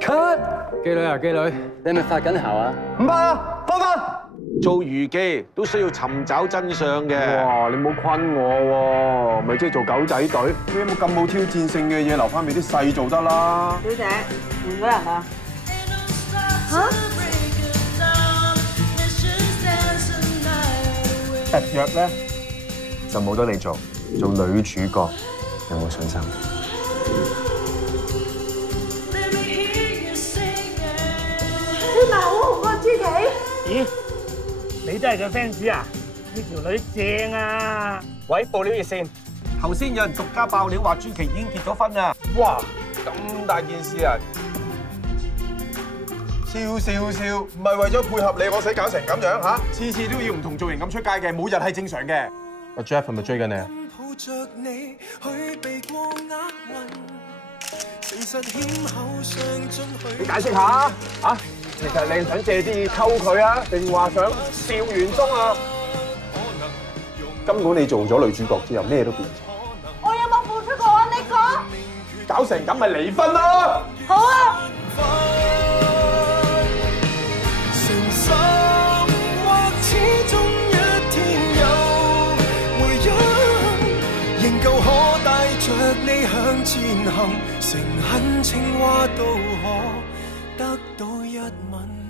cut， 妓女啊妓女，你係咪發緊姣啊？唔係啊，放翻。做娛記都需要尋找真相嘅。哇！你唔好昆我喎，咪即係做狗仔隊？你有冇咁冇挑戰性嘅嘢留翻俾啲細做得啦？小姐，換咗人啦。嚇？特約咧就冇得你做女主角，有冇信心？你咪好紅過朱琪？咦？你都係佢 fans 啊？呢條女正啊！喂，報料熱線，頭先有人獨家爆料話朱琪已經結咗婚啦！哇！咁大件事啊！笑，唔係為咗配合你，我使搞成咁樣嚇？次次都要唔同造型咁出街嘅，每日係正常嘅。阿 Jeff 係咪追緊你啊？你解釋下啊！其實你想借啲溝佢啊，定話想笑完鐘啊？根本你做咗女主角之後，咩都變咗。我有冇付出過啊？你講。搞成咁咪離婚咯！好啊。仍舊可帶着你向前行，誠懇情話都可得到一吻。